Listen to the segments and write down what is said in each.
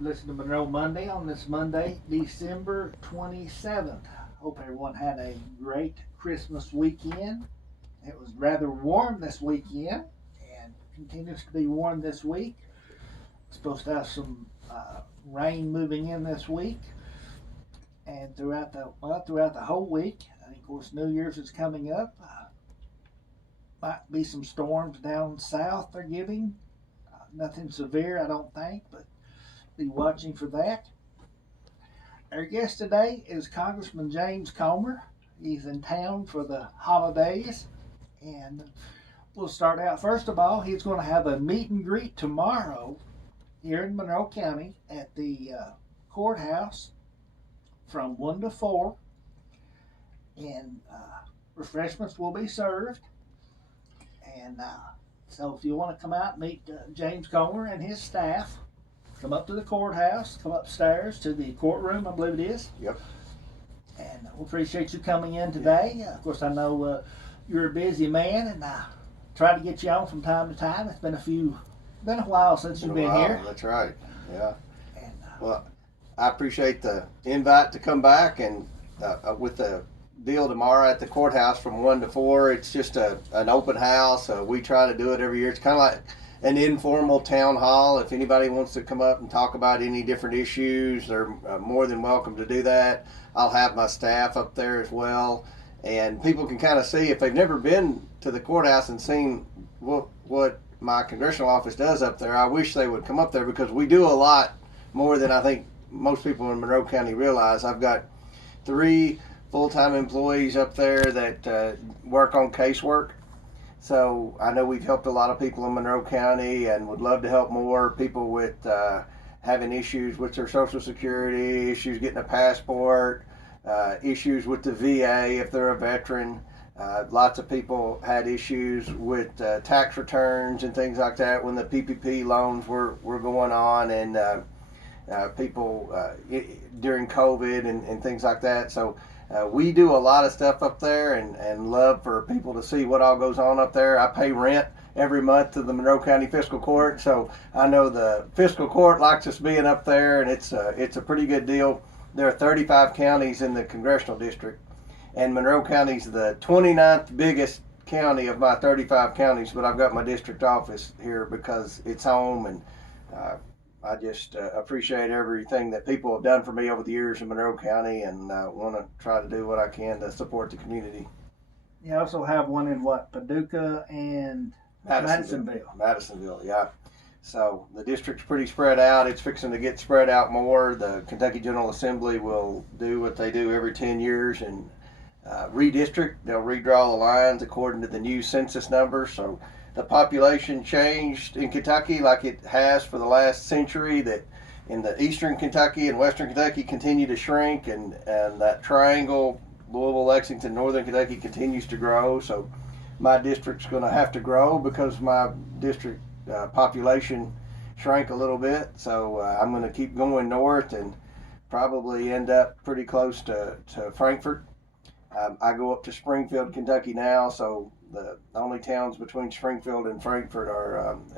Listen to Monroe Monday on this Monday, December 27th. Hope everyone had a great Christmas weekend. It was rather warm this weekend and continues to be warm this week. Supposed to have some rain moving in this week and throughout the whole week. And of course, New Year's is coming up. Might be some storms down south they're giving. Nothing severe, I don't think, but be watching for that. Our guest today is Congressman James Comer. He's in town for the holidays, and we'll start out. First of all, he's going to have a meet and greet tomorrow here in Monroe County at the courthouse from 1 to 4, and refreshments will be served. And so if you want to come out and meet James Comer and his staff, come up to the courthouse, come upstairs to the courtroom, I believe it is. Yep. And we appreciate you coming in today. Of course, I know you're a busy man, and I try to get you on from time to time. It's been a while since you've been here. That's right. Yeah. And, Well, I appreciate the invite to come back, and with the deal tomorrow at the courthouse from 1 to 4, it's just an open house. We try to do it every year. It's kind of like an informal town hall. If anybody wants to come up and talk about any different issues, they're more than welcome to do that. I'll have my staff up there as well, and people can kind of see, if they've never been to the courthouse and seen what my congressional office does up there, I wish they would come up there, because we do a lot more than I think most people in Monroe County realize. I've got 3 full-time employees up there that work on casework. So I know we've helped a lot of people in Monroe County, and would love to help more people with having issues with their Social Security, issues getting a passport, issues with the VA if they're a veteran. Lots of people had issues with tax returns and things like that when the PPP loans were going on, and people during COVID and things like that. So we do a lot of stuff up there, and love for people to see what all goes on up there. I pay rent every month to the Monroe County Fiscal Court, so I know the Fiscal Court likes us being up there, and it's a pretty good deal. There are 35 counties in the congressional district, and Monroe County's the 29th biggest county of my 35 counties, but I've got my district office here because it's home, and I just appreciate everything that people have done for me over the years in Monroe County, and want to try to do what I can to support the community. you also have one in Paducah and Madisonville, yeah. So the district's pretty spread out. It's fixing to get spread out more. The Kentucky General Assembly will do what they do every 10 years and redistrict. They'll redraw the lines according to the new census numbers. So the population changed in Kentucky like it has for the last century, that in the eastern Kentucky and western Kentucky continue to shrink, and that triangle, Louisville, Lexington, northern Kentucky, continues to grow. So my district's going to have to grow because my district population shrank a little bit. So I'm going to keep going north and probably end up pretty close to Frankfort. I go up to Springfield, Kentucky now, so the only towns between Springfield and Frankfort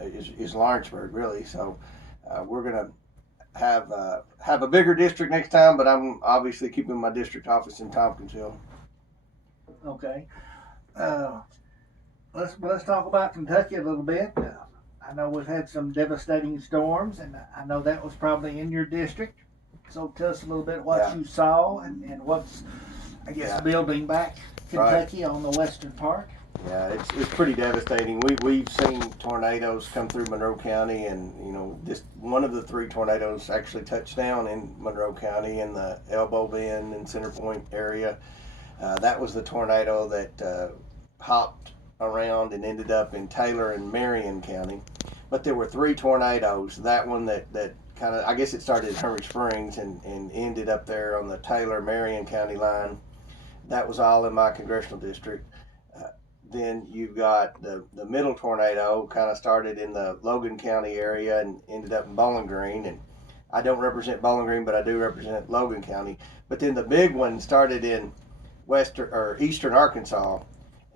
is Lawrenceburg, really. So we're going to have a bigger district next time, but I'm obviously keeping my district office in Tompkinsville. Okay. Let's talk about Kentucky a little bit. I know we've had some devastating storms, and I know that was probably in your district. So tell us a little bit what you saw and what's, I guess, building back Kentucky on the western part. Yeah, it's pretty devastating. We've seen tornadoes come through Monroe County, and this one of the 3 tornadoes actually touched down in Monroe County in the Elbow Bend and Center Point area. That was the tornado that hopped around and ended up in Taylor and Marion County. But there were 3 tornadoes. That one that kind of, I guess it started in Hermit Springs and ended up there on the Taylor-Marion County line. That was all in my congressional district. Then you've got the middle tornado, kind of started in the Logan County area and ended up in Bowling Green. And I don't represent Bowling Green, but I do represent Logan County. But then the big one started in eastern Arkansas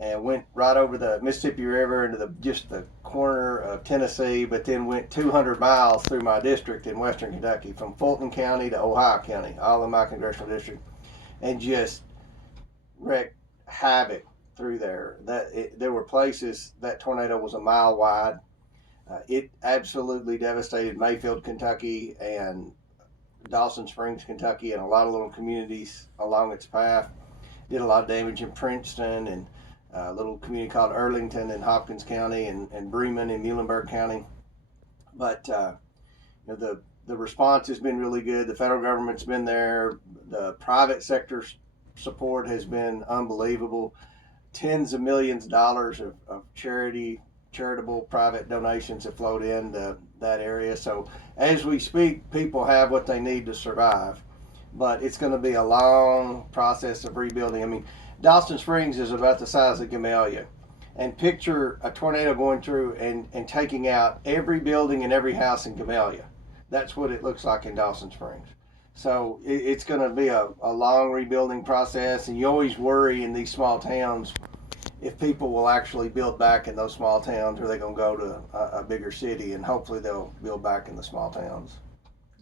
and went right over the Mississippi River into just the corner of Tennessee, but then went 200 miles through my district in western Kentucky, from Fulton County to Ohio County, all in my congressional district, and just wreaked havoc through there. There were places that tornado was a mile wide. It absolutely devastated Mayfield, Kentucky, and Dawson Springs, Kentucky, and a lot of little communities along its path. Did a lot of damage in Princeton and a little community called Earlington in Hopkins County, and Bremen in Muhlenberg County. But the response has been really good. The federal government's been there. The private sector support has been unbelievable. Tens of millions of dollars of charitable private donations have flowed into that area. So as we speak, people have what they need to survive. But it's going to be a long process of rebuilding. I mean, Dawson Springs is about the size of Gamaliel. And picture a tornado going through and taking out every building and every house in Gamaliel. That's what it looks like in Dawson Springs. So it's going to be a long rebuilding process. And you always worry in these small towns if people will actually build back in those small towns, or they're going to go to a bigger city, and hopefully they'll build back in the small towns.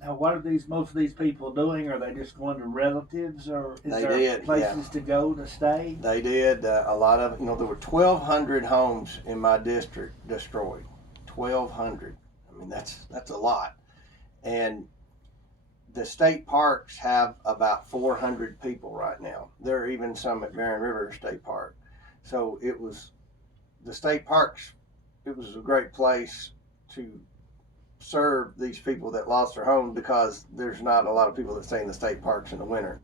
Now, what are most of these people doing? Are they just going to relatives, or is there places to go to stay? They did. A lot of, there were 1,200 homes in my district destroyed. 1,200. I mean, that's a lot. And the state parks have about 400 people right now. There are even some at Barren River State Park. So the state parks, it was a great place to serve these people that lost their homes, because there's not a lot of people that stay in the state parks in the winter.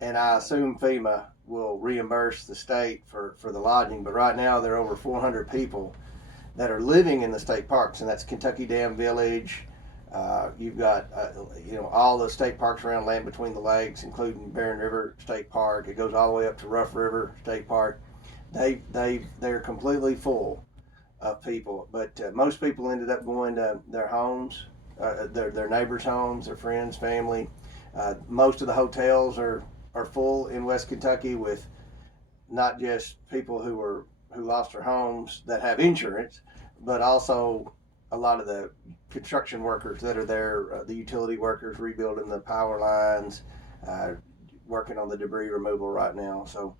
And I assume FEMA will reimburse the state for the lodging, but right now there are over 400 people that are living in the state parks, and that's Kentucky Dam Village. You've got all the state parks around Land Between the Lakes, including Barren River State Park. It goes all the way up to Rough River State Park. They're completely full of people, but most people ended up going to their homes, their neighbors' homes, their friends, family. Most of the hotels are full in West Kentucky, with not just people who lost their homes that have insurance, but also a lot of the construction workers that are there, the utility workers rebuilding the power lines, working on the debris removal right now. So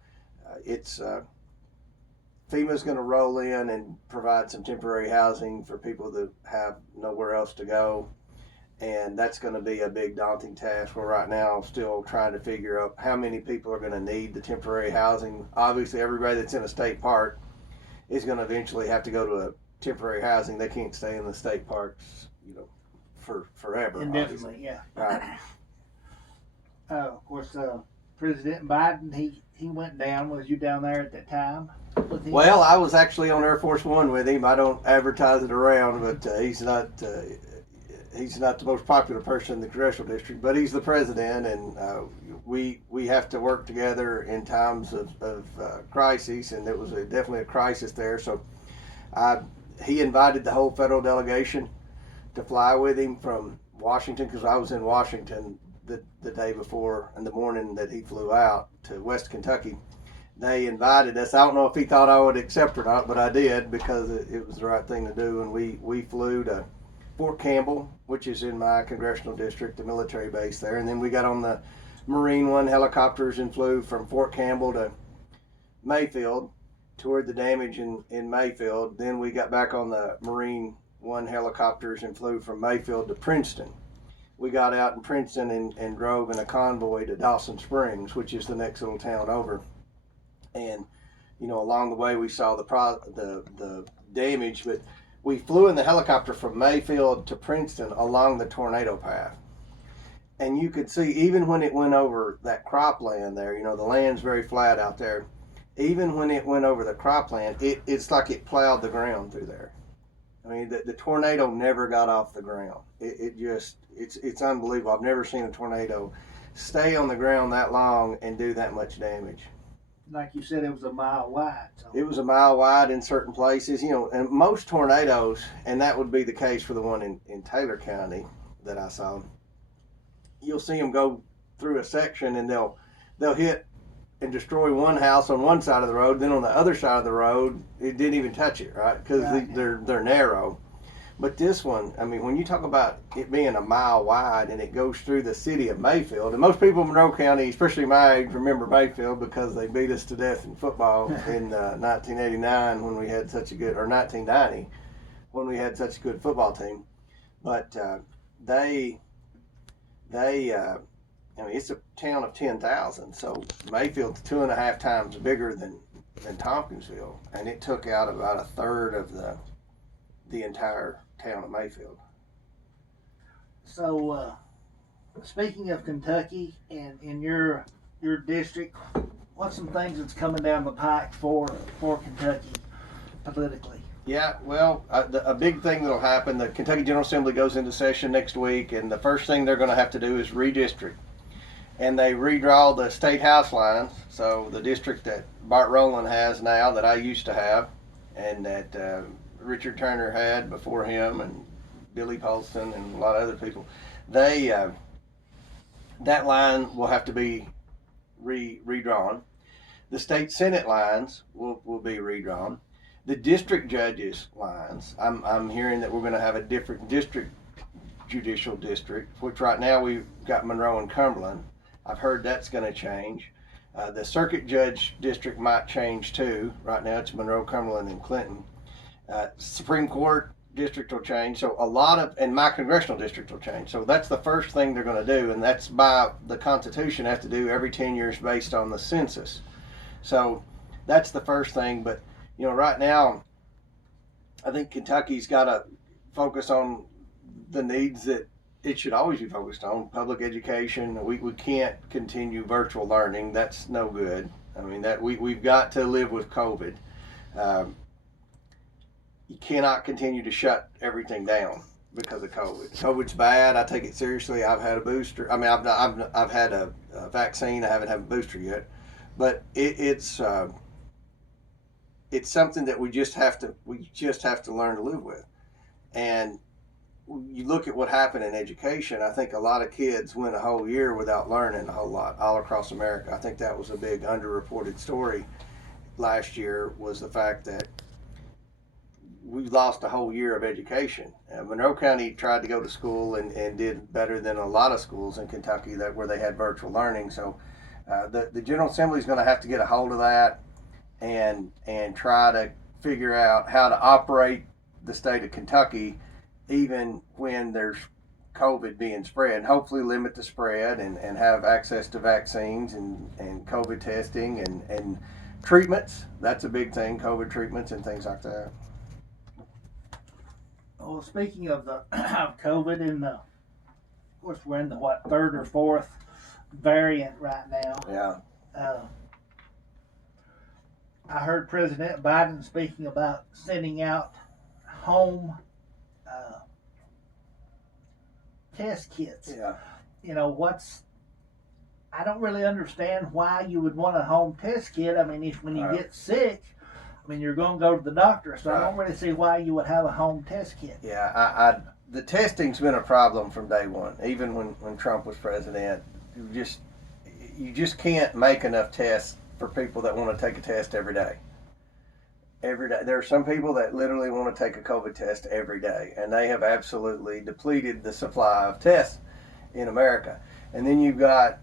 FEMA's going to roll in and provide some temporary housing for people that have nowhere else to go. And that's going to be a big daunting task. We're right now still trying to figure out how many people are going to need the temporary housing. Obviously, everybody that's in a state park is going to eventually have to go to a temporary housing. They can't stay in the state parks, for forever. Indefinitely, yeah. Right. Of course, President Biden, he went down. Was you down there at that time with him? Well, I was actually on Air Force One with him. I don't advertise it around, but he's not the most popular person in the congressional district. But he's the president, and we have to work together in times of crises, and it was definitely a crisis there. So he invited the whole federal delegation to fly with him from Washington, because I was in Washington the day before, in the morning that he flew out to West Kentucky. They invited us. I don't know if he thought I would accept or not, but I did, because it was the right thing to do. And we flew to Fort Campbell, which is in my congressional district, the military base there. And then we got on the Marine One helicopters and flew from Fort Campbell to Mayfield, toured the damage in Mayfield. Then we got back on the Marine One helicopters and flew from Mayfield to Princeton. We got out in Princeton and drove in a convoy to Dawson Springs, which is the next little town over. And, along the way we saw the damage, but we flew in the helicopter from Mayfield to Princeton along the tornado path. And you could see, even when it went over that cropland there, the land's very flat out there. Even when it went over the cropland, it's like it plowed the ground through there. I mean, the tornado never got off the ground. It's unbelievable. I've never seen a tornado stay on the ground that long and do that much damage. Like you said, it was a mile wide. So. It was a mile wide in certain places, and most tornadoes, and that would be the case for the one in Taylor County that I saw. You'll see them go through a section, and they'll hit and destroy one house on one side of the road, then on the other side of the road, it didn't even touch it, right? Because Right. they're narrow. But this one, I mean, when you talk about it being a mile wide and it goes through the city of Mayfield, and most people in Monroe County, especially my age, remember Mayfield because they beat us to death in football in 1989 when we had such a good, or 1990 when we had such a good football team. But I mean, it's a town of 10,000, so Mayfield's 2.5 times bigger than Tompkinsville, and it took out about a third of the entire town of Mayfield. So, speaking of Kentucky and in your district, what's some things that's coming down the pike for Kentucky politically? Yeah, well, a big thing that'll happen, the Kentucky General Assembly goes into session next week, and the first thing they're going to have to do is redistrict. And they redraw the state house lines, so the district that Bart Rowland has now, that I used to have, and that Richard Turner had before him, and Billy Paulson and a lot of other people, that line will have to be redrawn. The state senate lines will be redrawn. The district judges lines, I'm hearing that we're going to have a different district judicial district, which right now we've got Monroe and Cumberland. I've heard that's going to change. The circuit judge district might change too. Right now it's Monroe, Cumberland, and Clinton. Supreme Court district will change. So and my congressional district will change. So that's the first thing they're going to do, and that's by the Constitution have to do every 10 years based on the census. So that's the first thing. But right now, I think Kentucky's got to focus on the needs that it should always be focused on: public education. We can't continue virtual learning. That's no good. I mean, that we've got to live with COVID. You cannot continue to shut everything down because of COVID. COVID's bad. I take it seriously. I've had a booster. I mean, I've had a vaccine. I haven't had a booster yet, but it's something that we just have to learn to live with. And you look at what happened in education. I think a lot of kids went a whole year without learning a whole lot all across America. I think that was a big underreported story last year, was the fact that we lost a whole year of education. Monroe County tried to go to school and did better than a lot of schools in Kentucky where they had virtual learning. So the General Assembly is going to have to get a hold of that and try to figure out how to operate the state of Kentucky even when there's COVID being spread. Hopefully limit the spread and have access to vaccines and COVID testing and treatments. That's a big thing, COVID treatments and things like that. Well, speaking of the of COVID, and of course we're in the third or fourth variant right now. Yeah. I heard President Biden speaking about sending out home test kits. Yeah. I don't really understand why you would want a home test kit. I mean, when you get sick, you're going to go to the doctor, so I don't really see why you would have a home test kit. Yeah, the testing's been a problem from day one. Even when Trump was president, you just can't make enough tests for people that want to take a test every day. Every day. There are some people that literally want to take a COVID test every day, and they have absolutely depleted the supply of tests in America. And then you've got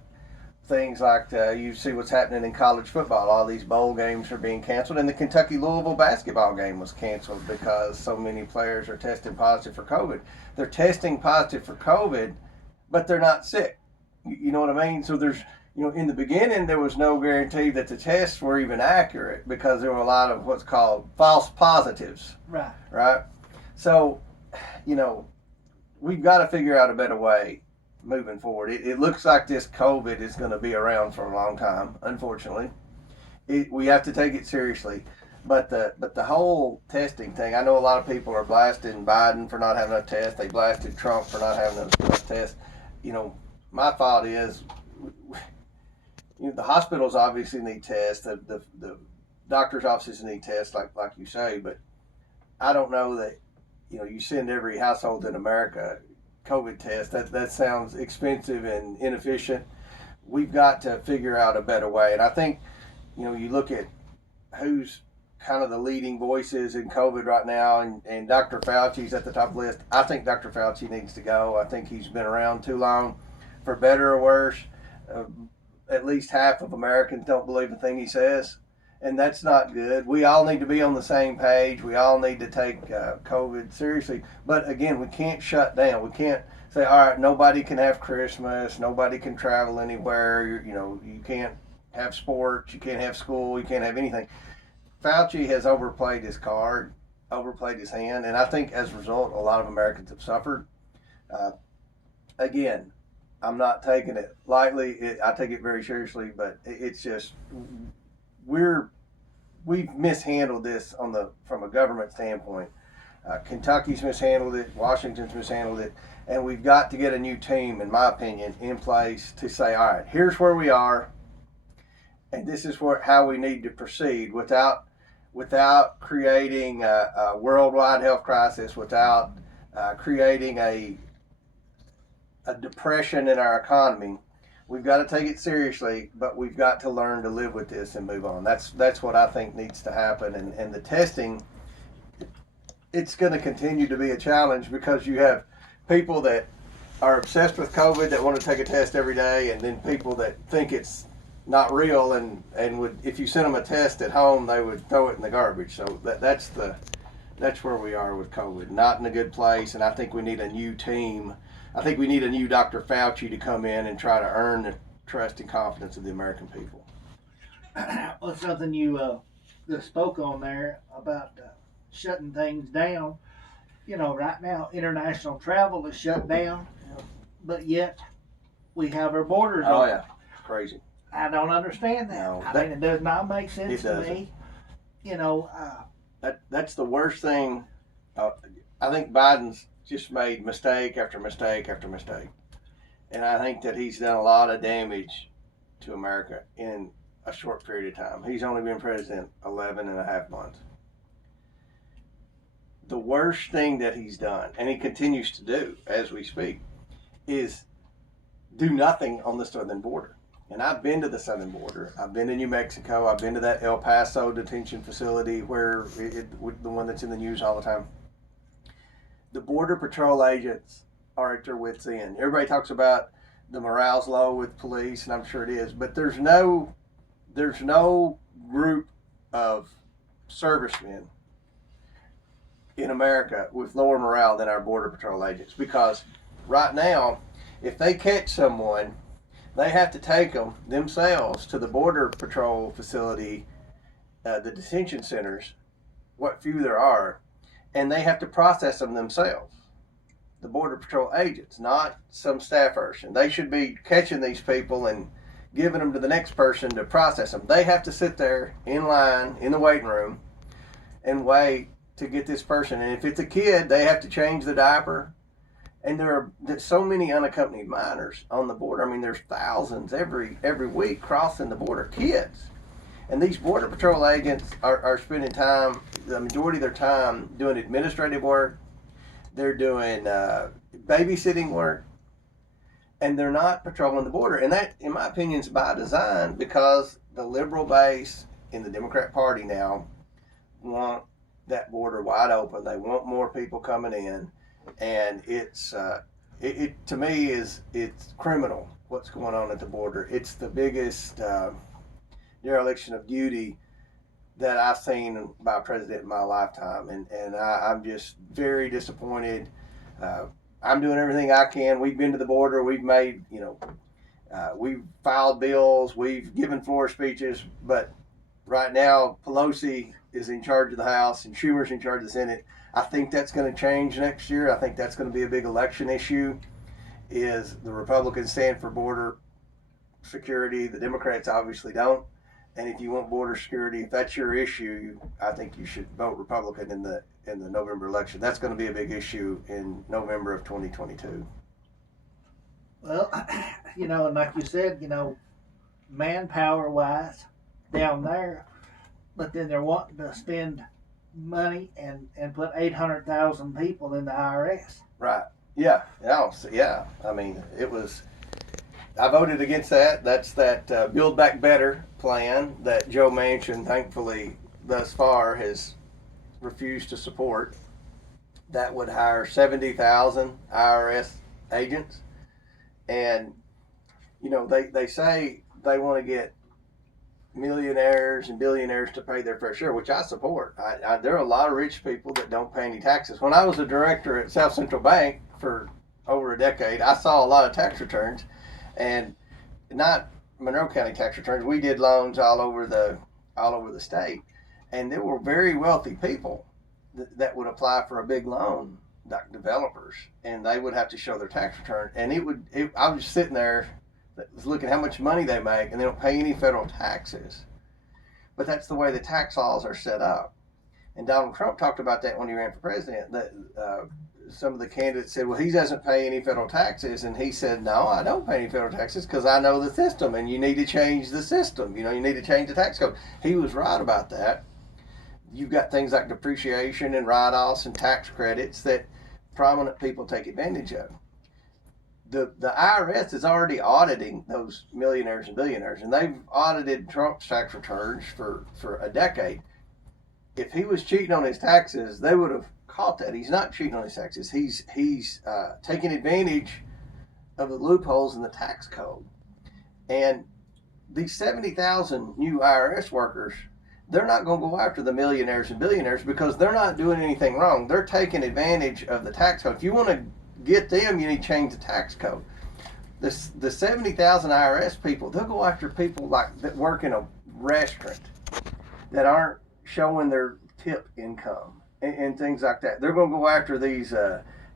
things like you see what's happening in college football. All these bowl games are being canceled, and the Kentucky-Louisville basketball game was canceled because so many players are testing positive for COVID. They're testing positive for COVID, but they're not sick. You know what I mean? So there's, in the beginning, there was no guarantee that the tests were even accurate because there were a lot of what's called false positives. Right? So, we've got to figure out a better way moving forward. It looks like this COVID is going to be around for a long time, unfortunately. We have to take it seriously. But the whole testing thing, I know a lot of people are blasting Biden for not having enough tests. They blasted Trump for not having enough tests. My thought is, the hospitals obviously need tests. The doctor's offices need tests, like you say. But I don't know that, you send every household in America COVID test. That sounds expensive and inefficient. we've got to figure out a better way. And I think, you look at who's kind of the leading voices in COVID right now, and Dr. Fauci's at the top of the list. I think Dr. Fauci needs to go. I think he's been around too long, for better or worse. At least half of Americans don't believe a thing he says, and that's not good. We all need to be on the same page. We all need to take COVID seriously. But again, we can't shut down. We can't say, all right, nobody can have Christmas, nobody can travel anywhere. You can't have sports, you can't have school, you can't have anything. Fauci has overplayed his card, overplayed his hand, and I think as a result, a lot of Americans have suffered. Again, I'm not taking it lightly. I take it very seriously, but it's just we've mishandled this from a government standpoint. Kentucky's mishandled it, Washington's mishandled it, and we've got to get a new team, in my opinion, in place to say, all right, here's where we are, and this is how we need to proceed without creating a worldwide health crisis, without creating a depression in our economy. We've got to take it seriously, but we've got to learn to live with this and move on. That's what I think needs to happen. And the testing, it's going to continue to be a challenge, because you have people that are obsessed with COVID that want to take a test every day, and then people that think it's not real and would, if you sent them a test at home, they would throw it in the garbage. So that's where we are with COVID. Not in a good place, and I think we need a new team. I think we need a new Dr. Fauci to come in and try to earn the trust and confidence of the American people. Well, something you just spoke on there about shutting things down. Right now international travel is shut down, but yet we have our borders open. Yeah, it's crazy. I don't understand that. No, I mean, it does not make sense to me. That's the worst thing. I think Biden's just made mistake after mistake after mistake. And I think that he's done a lot of damage to America in a short period of time. He's only been president 11 and a half months. The worst thing that he's done, and he continues to do as we speak, is do nothing on the southern border. And I've been to the southern border. I've been to New Mexico. I've been to that El Paso detention facility where the one that's in the news all the time. The Border Patrol agents are at their wits' end. Everybody talks about the morale's low with police, and I'm sure it is, but there's no group of servicemen in America with lower morale than our Border Patrol agents, because right now, if they catch someone, they have to take them themselves to the Border Patrol facility, the detention centers, what few there are, and they have to process them themselves. The Border Patrol agents, not some staff person. They should be catching these people and giving them to the next person to process them. They have to sit there in line in the waiting room and wait to get this person. And if it's a kid, they have to change the diaper. And there's so many unaccompanied minors on the border. I mean, there's thousands every week crossing the border, kids. And these Border Patrol agents are spending time, the majority of their time, doing administrative work. They're doing babysitting work. And they're not patrolling the border. And that, in my opinion, is by design, because the liberal base in the Democrat Party now want that border wide open. They want more people coming in. And it's to me it's criminal what's going on at the border. It's the biggest dereliction of duty that I've seen by a president in my lifetime, and I'm just very disappointed. I'm doing everything I can. We've been to the border. We've made we've filed bills. We've given floor speeches, but right now Pelosi is in charge of the House and Schumer's in charge of the Senate. I think that's going to change next year. I think that's going to be a big election issue. Is the Republicans stand for border security? The Democrats obviously don't. And if you want border security, if that's your issue, I think you should vote Republican in the November election. That's going to be a big issue in November of 2022. Well, and like you said, manpower wise down there, but then they're wanting to spend money and put 800,000 people in the IRS. Right. Yeah. Yeah. I mean, it was I voted against that. That's that Build Back Better plan that Joe Manchin, thankfully, thus far has refused to support. That would hire 70,000 IRS agents. And, you know, they say they want to get millionaires and billionaires to pay their fair share, which I support. There are a lot of rich people that don't pay any taxes. When I was a director at South Central Bank for over a decade, I saw a lot of tax returns, and not Monroe County tax returns. We did loans all over the state, and there were very wealthy people that would apply for a big loan, like developers, and they would have to show their tax return. And I was just sitting there looking at how much money they make, and they don't pay any federal taxes. But that's the way the tax laws are set up. And Donald Trump talked about that when he ran for president. That some of the candidates said, well, he doesn't pay any federal taxes. And he said, no, I don't pay any federal taxes because I know the system, and you need to change the system. You know, you need to change the tax code. He was right about that. You've got things like depreciation and write-offs and tax credits that prominent people take advantage of. The IRS is already auditing those millionaires and billionaires, and they've audited Trump's tax returns for a decade. If he was cheating on his taxes, they would have caught that. He's not cheating on his taxes. He's taking advantage of the loopholes in the tax code. And these 70,000 new IRS workers, they're not going to go after the millionaires and billionaires because they're not doing anything wrong. They're taking advantage of the tax code. If you want to get them, you need to change the tax code. The 70,000 IRS people, they'll go after people like that work in a restaurant that aren't showing their tip income and things like that. They're going to go after these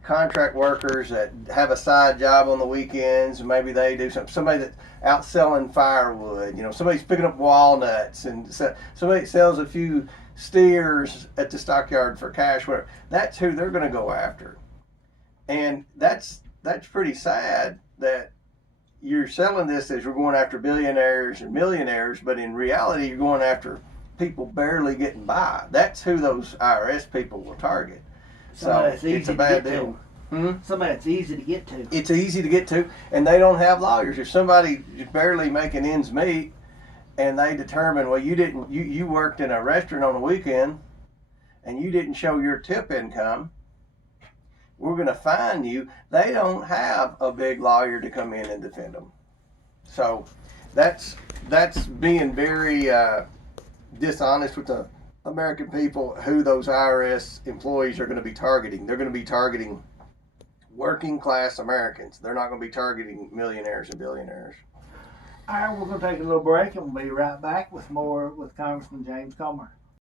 contract workers that have a side job on the weekends, and maybe they do something. Somebody that's out selling firewood, you know, somebody's picking up walnuts, and somebody sells a few steers at the stockyard for cash. Whatever. That's who they're going to go after. And that's pretty sad that you're selling this as you're going after billionaires and millionaires, but in reality, you're going after people barely getting by. That's who those IRS people will target. So it's a bad deal. Somebody that's easy to get to. It's easy to get to, and they don't have lawyers. If somebody is barely making ends meet, and they determine, well, you worked in a restaurant on the weekend, and you didn't show your tip income, we're going to fine you. They don't have a big lawyer to come in and defend them. So that's being very dishonest with the American people who those IRS employees are going to be targeting. They're going to be targeting working class Americans. They're not going to be targeting millionaires and billionaires. All right, we're going to take a little break, and we'll be right back with more with Congressman James Comer.